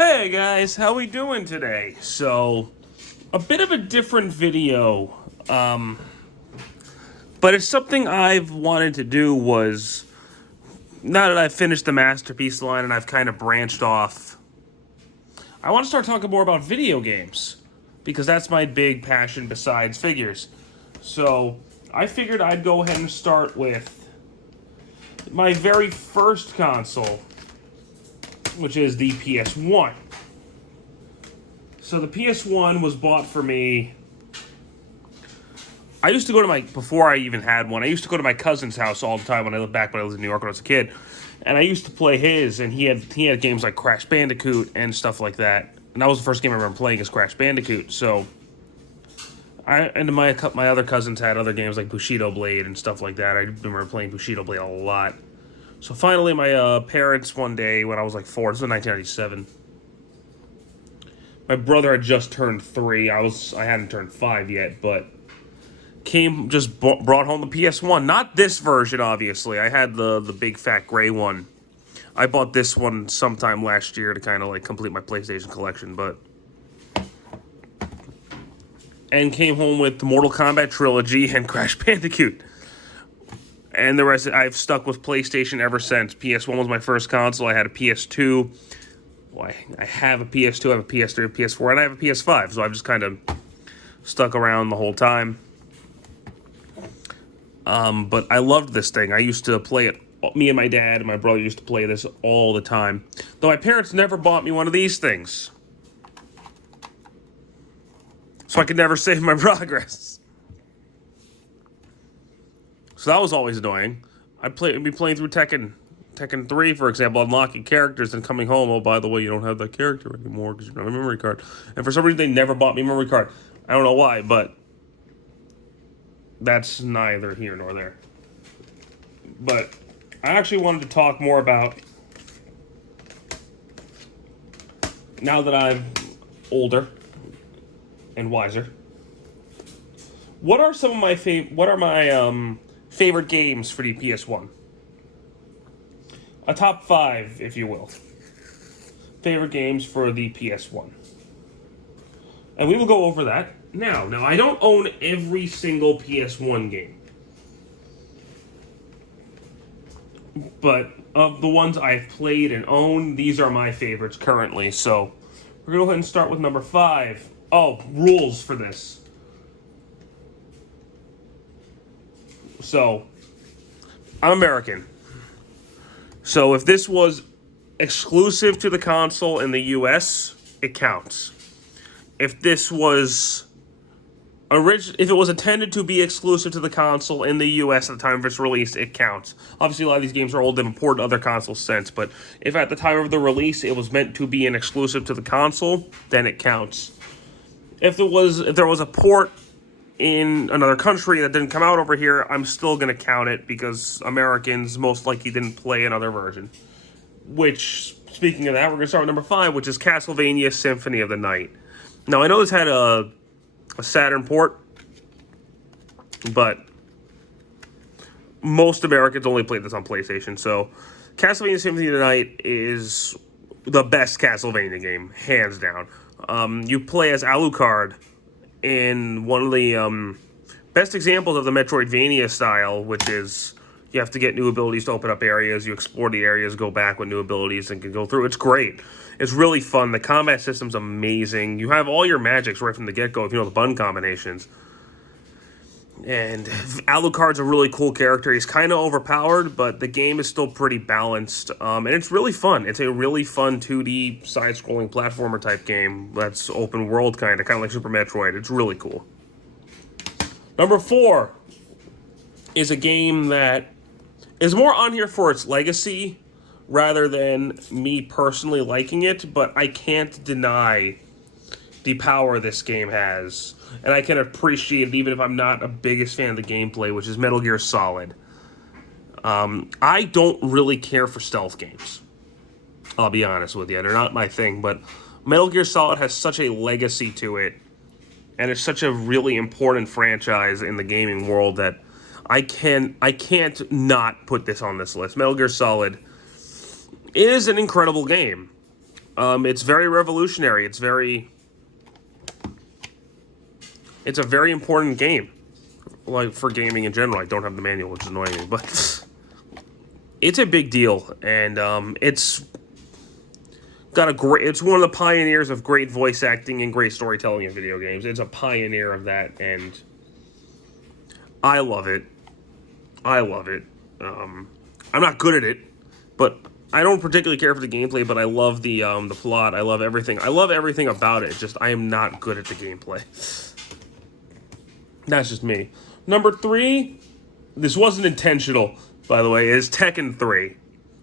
Hey guys, how we doing today? So, a bit of a different video, but it's something I've wanted to do was, now that I've finished the Masterpiece line and I've kind of branched off, I want to start talking more about video games, because that's my big passion besides figures. So, I figured I'd go ahead and start with my very first console, which is the PS1. So the PS1 was bought for me. I used to go to before I even had one, I used to go to my cousin's house all the time when I lived in New York when I was a kid. And I used to play his, and he had games like Crash Bandicoot and stuff like that. And that was the first game I remember playing is Crash Bandicoot. So, my other cousins had other games like Bushido Blade and stuff like that. I remember playing Bushido Blade a lot. So finally, my parents one day when I was like 4, this was 1997. My brother had just turned 3. I hadn't turned 5 yet, but brought home the PS1. Not this version, obviously. I had the big fat gray one. I bought this one sometime last year to kind of like complete my PlayStation collection, and came home with the Mortal Kombat trilogy and Crash Bandicoot. And the rest, I've stuck with PlayStation ever since. PS1 was my first console. I had a PS2. Well, I have a PS2, I have a PS3, a PS4, and I have a PS5. So I've just kind of stuck around the whole time. But I loved this thing. I used to play it. Me and my dad and my brother used to play this all the time. Though my parents never bought me one of these things. So I could never save my progress. So that was always annoying. I'd be playing through Tekken 3, for example, unlocking characters and coming home, oh, by the way, you don't have that character anymore because you don't have a memory card. And for some reason, they never bought me a memory card. I don't know why, but that's neither here nor there. But I actually wanted to talk more about, now that I'm older and wiser, what are my favorite games for the PS1? A top 5, if you will. Favorite games for the PS1. And we will go over that now. Now, I don't own every single PS1 game. But of the ones I've played and owned, these are my favorites currently. So, we're going to go ahead and start with number 5. Oh, rules for this. So, I'm American. So if this was exclusive to the console in the US, it counts. If this was if it was intended to be exclusive to the console in the US at the time of its release, it counts. Obviously, a lot of these games are old and important to other consoles since, but if at the time of the release it was meant to be an exclusive to the console, then it counts. If there was a port in another country that didn't come out over here, I'm still going to count it because Americans most likely didn't play another version. Which, speaking of that, we're going to start with number 5, which is Castlevania Symphony of the Night. Now, I know this had a Saturn port, but most Americans only played this on PlayStation. So, Castlevania Symphony of the Night is the best Castlevania game, hands down. You play as Alucard in one of the best examples of the Metroidvania style, which is you have to get new abilities to open up areas, you explore the areas, go back with new abilities, and can go through. It's great. It's really fun. The combat system's amazing. You have all your magics right from the get-go if you know the button combinations. And Alucard's a really cool character. He's kind of overpowered, but the game is still pretty balanced. And it's really fun. It's a really fun 2D side-scrolling platformer type game that's open world kind of like Super Metroid. It's really cool. Number 4 is a game that is more on here for its legacy rather than me personally liking it, but I can't deny the power this game has. And I can appreciate it even if I'm not a biggest fan of the gameplay, which is Metal Gear Solid. I don't really care for stealth games. I'll be honest with you. They're not my thing, but Metal Gear Solid has such a legacy to it, and it's such a really important franchise in the gaming world that I can't not put this on this list. Metal Gear Solid is an incredible game. It's very revolutionary. It's a very important game, like for gaming in general. I don't have the manual, which is annoying me, but it's a big deal, and it's one of the pioneers of great voice acting and great storytelling in video games. It's a pioneer of that, and I love it. I'm not good at it, but I don't particularly care for the gameplay, but I love the plot. I love everything. I love everything about it. Just I am not good at the gameplay. That's just me. Number 3, this wasn't intentional, by the way, is Tekken 3.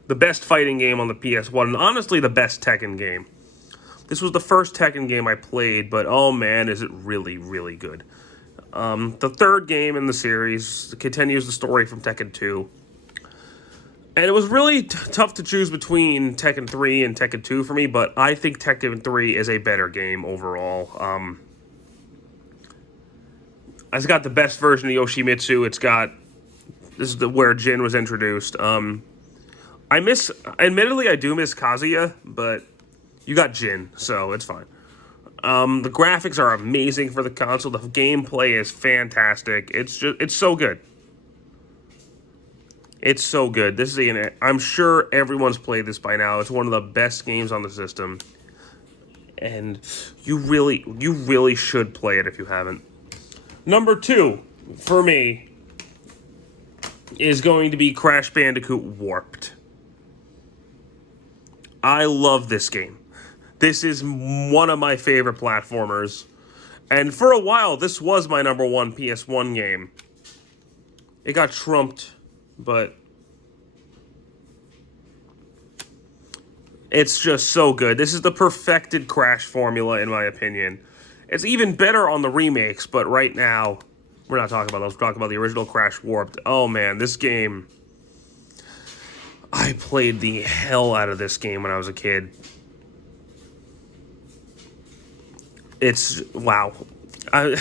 The best fighting game on the PS1, and honestly the best Tekken game. This was the first Tekken game I played, but oh man, is it really, really good. The third game in the series continues the story from Tekken 2. And it was really tough to choose between Tekken 3 and Tekken 2 for me, but I think Tekken 3 is a better game overall. It's got the best version of Yoshimitsu. This is where Jin was introduced. Admittedly, I do miss Kazuya, but you got Jin, so it's fine. The graphics are amazing for the console. The gameplay is fantastic. It's so good. It's so good. I'm sure everyone's played this by now. It's one of the best games on the system, and you really should play it if you haven't. Number 2 for me is going to be Crash Bandicoot Warped. I love this game. This is one of my favorite platformers. And for a while, this was my number 1 PS1 game. It got trumped, but it's just so good. This is the perfected Crash formula, in my opinion. It's even better on the remakes, but right now, we're not talking about those. We're talking about the original Crash Warped. Oh man, this game... I played the hell out of this game when I was a kid. It's... wow. I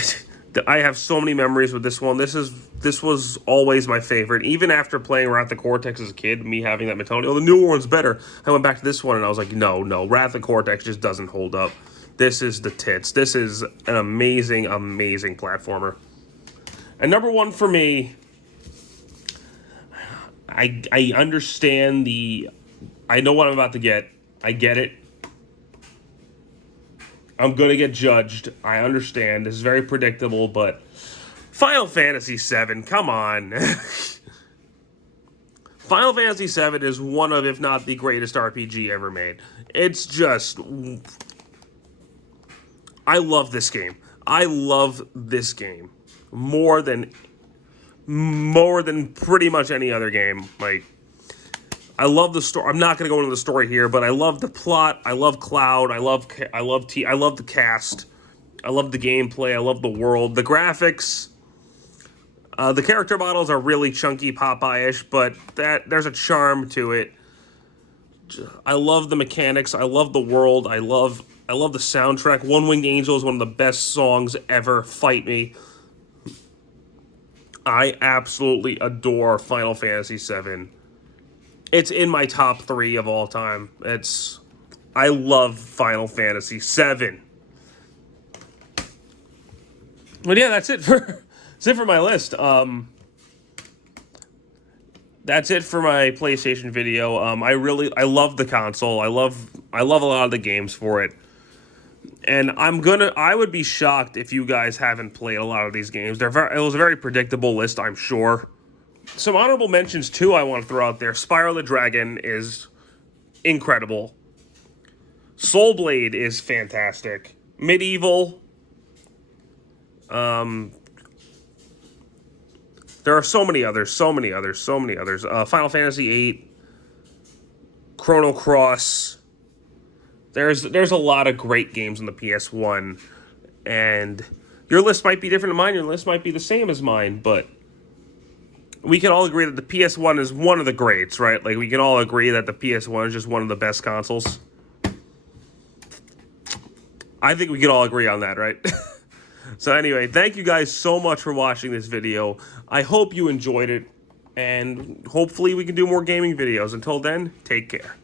have so many memories with this one. This was always my favorite. Even after playing Wrath of Cortex as a kid, me having that mentality, oh, the newer one's better. I went back to this one and I was like, no, Wrath of Cortex just doesn't hold up. This is the tits. This is an amazing, amazing platformer. And number 1 for me, I understand I know what I'm about to get. I get it. I'm going to get judged. I understand. This is very predictable, but Final Fantasy VII, come on. Final Fantasy VII is one of, if not the greatest RPG ever made. It's just... I love this game. I love this game more than pretty much any other game. Like, I love the story. I'm not going to go into the story here, but I love the plot. I love Cloud. I love the cast. I love the gameplay. I love the world. The graphics. The character models are really chunky Popeye-ish, but there's a charm to it. I love the mechanics. I love the world. I love the soundtrack. One Winged Angel is one of the best songs ever. Fight me. I absolutely adore Final Fantasy VII. It's in my top 3 of all time. I love Final Fantasy VII. But yeah, that's it for my list. That's it for my PlayStation video. I love the console. I love a lot of the games for it. And I would be shocked if you guys haven't played a lot of these games. It was a very predictable list, I'm sure. Some honorable mentions, too, I want to throw out there. Spyro the Dragon is incredible. Soul Blade is fantastic. Medieval. There are so many others. Final Fantasy VIII. Chrono Cross. There's a lot of great games on the PS1, and your list might be different than mine, your list might be the same as mine, but we can all agree that the PS1 is one of the greats, right? Like, we can all agree that the PS1 is just one of the best consoles. I think we can all agree on that, right? So anyway, thank you guys so much for watching this video. I hope you enjoyed it, and hopefully we can do more gaming videos. Until then, take care.